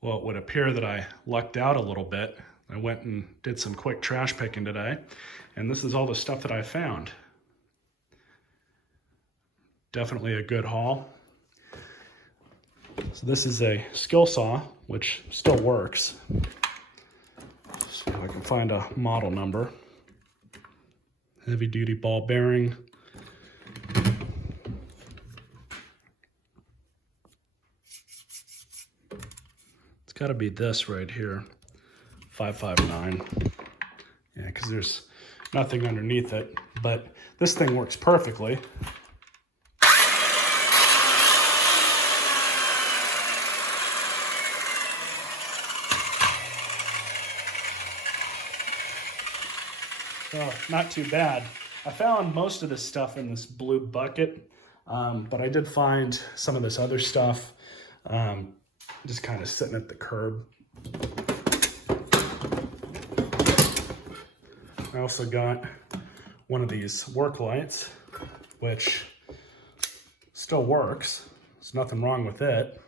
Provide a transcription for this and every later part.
Well, it would appear that I lucked out a little bit. I went and did some quick trash picking today, and this is all the stuff that I found. Definitely a good haul. So this is a skill saw, which still works. See if I can find a model number. Heavy duty ball bearing. It's got to be this right here, 559. Yeah, because there's nothing underneath it, but this thing works perfectly. So not too bad. I found most of this stuff in this blue bucket, but I did find some of this other stuff just kind of sitting at the curb. I also got one of these work lights, which still works. There's nothing wrong with it.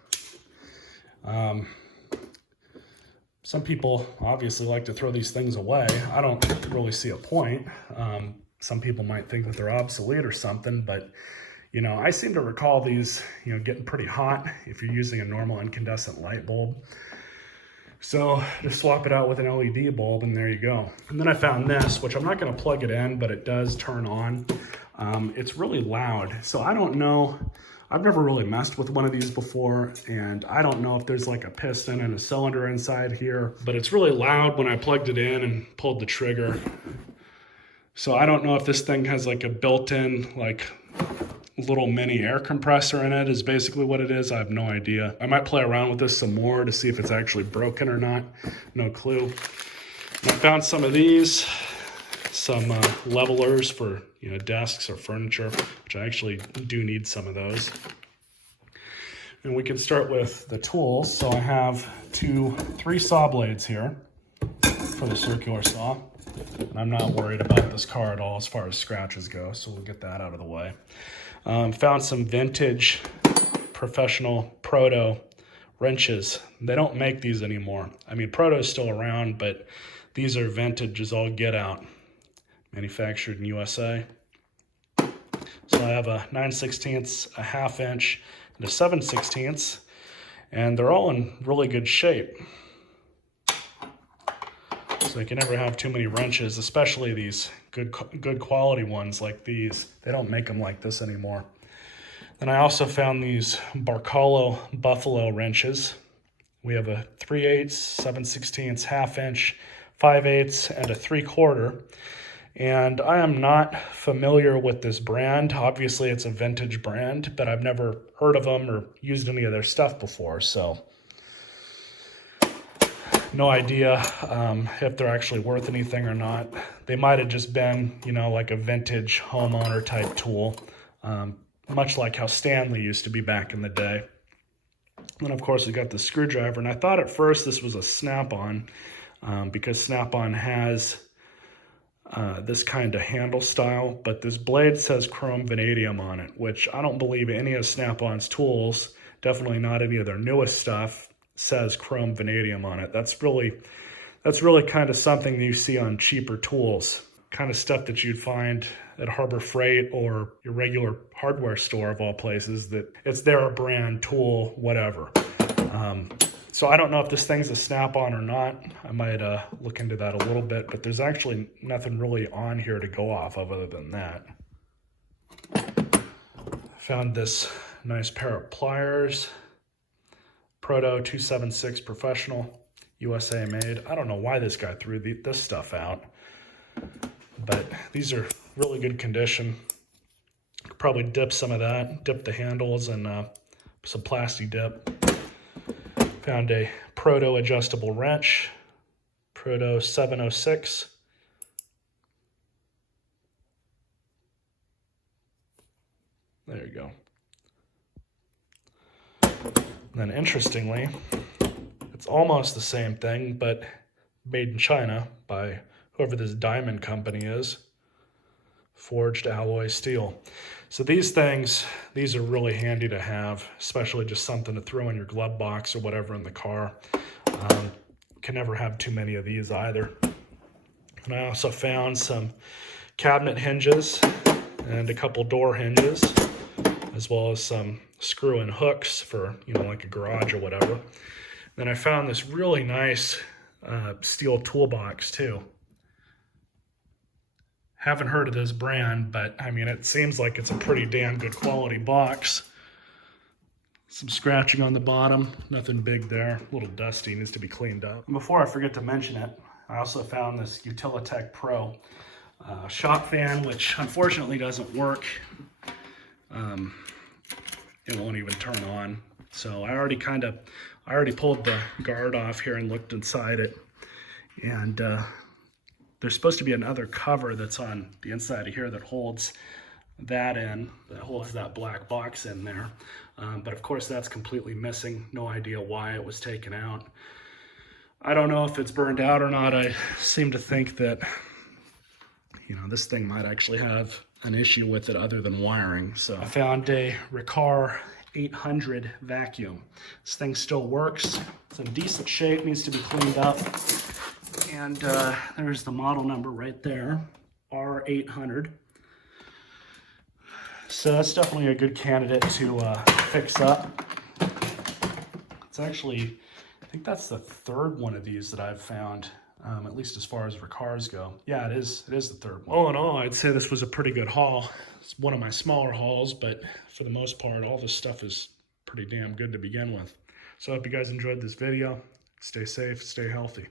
Some people obviously like to throw these things away. I don't really see a point. Some people might think that they're obsolete or something, but you know, I seem to recall these, you know, getting pretty hot if you're using a normal incandescent light bulb. So just swap it out with an LED bulb and there you go. And then I found this, which I'm not gonna plug it in, but it does turn on. It's really loud. So I don't know, I've never really messed with one of these before, and I don't know if there's like a piston and a cylinder inside here, but it's really loud when I plugged it in and pulled the trigger. So I don't know if this thing has like a built-in like little mini air compressor in it is basically what it is. I have no idea. I might play around with this some more to see if it's actually broken or not. No clue. And I found some of these, some levelers for, you know, desks or furniture, which I actually do need some of those. And we can start with the tools. So I have three saw blades here for the circular saw. And I'm not worried about this car at all as far as scratches go, so we'll get that out of the way. Found some vintage professional Proto wrenches. They don't make these anymore. I mean, Proto's still around, but these are vintage as all get out. Manufactured in USA. So I have a 9/16, a 1/2 inch, and a 7/16, and they're all in really good shape. So you can never have too many wrenches, especially these good quality ones like these. They don't make them like this anymore. Then I also found these Kalo Buffalo wrenches. We have a 3/8, 7/16, 1/2 inch, 5/8, and a 3/4. And I am not familiar with this brand. Obviously it's a vintage brand, but I've never heard of them or used any of their stuff before, so no idea if they're actually worth anything or not. They might have just been, you know, like a vintage homeowner type tool, much like how Stanley used to be back in the day. And then of course we got the screwdriver, and I thought at first this was a Snap-on because Snap-on has this kind of handle style, but this blade says chrome vanadium on it, which I don't believe any of Snap-on's tools, definitely not any of their newest stuff, says chrome vanadium on it. That's really kind of something that you see on cheaper tools, kind of stuff that you'd find at Harbor Freight or your regular hardware store of all places, that it's their brand tool, whatever. So I don't know if this thing's a Snap-on or not. I might look into that a little bit, but there's actually nothing really on here to go off of other than that. Found this nice pair of pliers. Proto 276 Professional, USA made. I don't know why this guy threw this stuff out, but these are really good condition. Could probably dip some of that, dip the handles and some plastic dip. Found a Proto adjustable wrench, Proto 706. There you go. And then interestingly, it's almost the same thing, but made in China by whoever this Diamond company is. forged alloy steel. So these things, these are really handy to have, especially just something to throw in your glove box or whatever in the car. Can never have too many of these either. And I also found some cabinet hinges and a couple door hinges, as well as some screw-in hooks for, you know, like a garage or whatever. Then I found this really nice steel toolbox too. Haven't heard of this brand, but I mean, it seems like it's a pretty damn good quality box. Some scratching on the bottom, nothing big there. A little dusty, needs to be cleaned up. And before I forget to mention it, I also found this Utilitech Pro shop fan, which unfortunately doesn't work. It won't even turn on. So I already pulled the guard off here and looked inside it. And there's supposed to be another cover that's on the inside of here that holds that in, that holds that black box in there. But of course that's completely missing. No idea why it was taken out. I don't know if it's burned out or not. I seem to think that, you know, this thing might actually have an issue with it other than wiring. So I found a Riccar 800 vacuum. This thing still works. It's in decent shape, needs to be cleaned up. And there's the model number right there, R800. So that's definitely a good candidate to fix up. It's actually, I think that's the third one of these that I've found, at least as far as Riccars go. Yeah, it is the third one. All in all, I'd say this was a pretty good haul. It's one of my smaller hauls, but for the most part, all this stuff is pretty damn good to begin with. So I hope you guys enjoyed this video. Stay safe, stay healthy.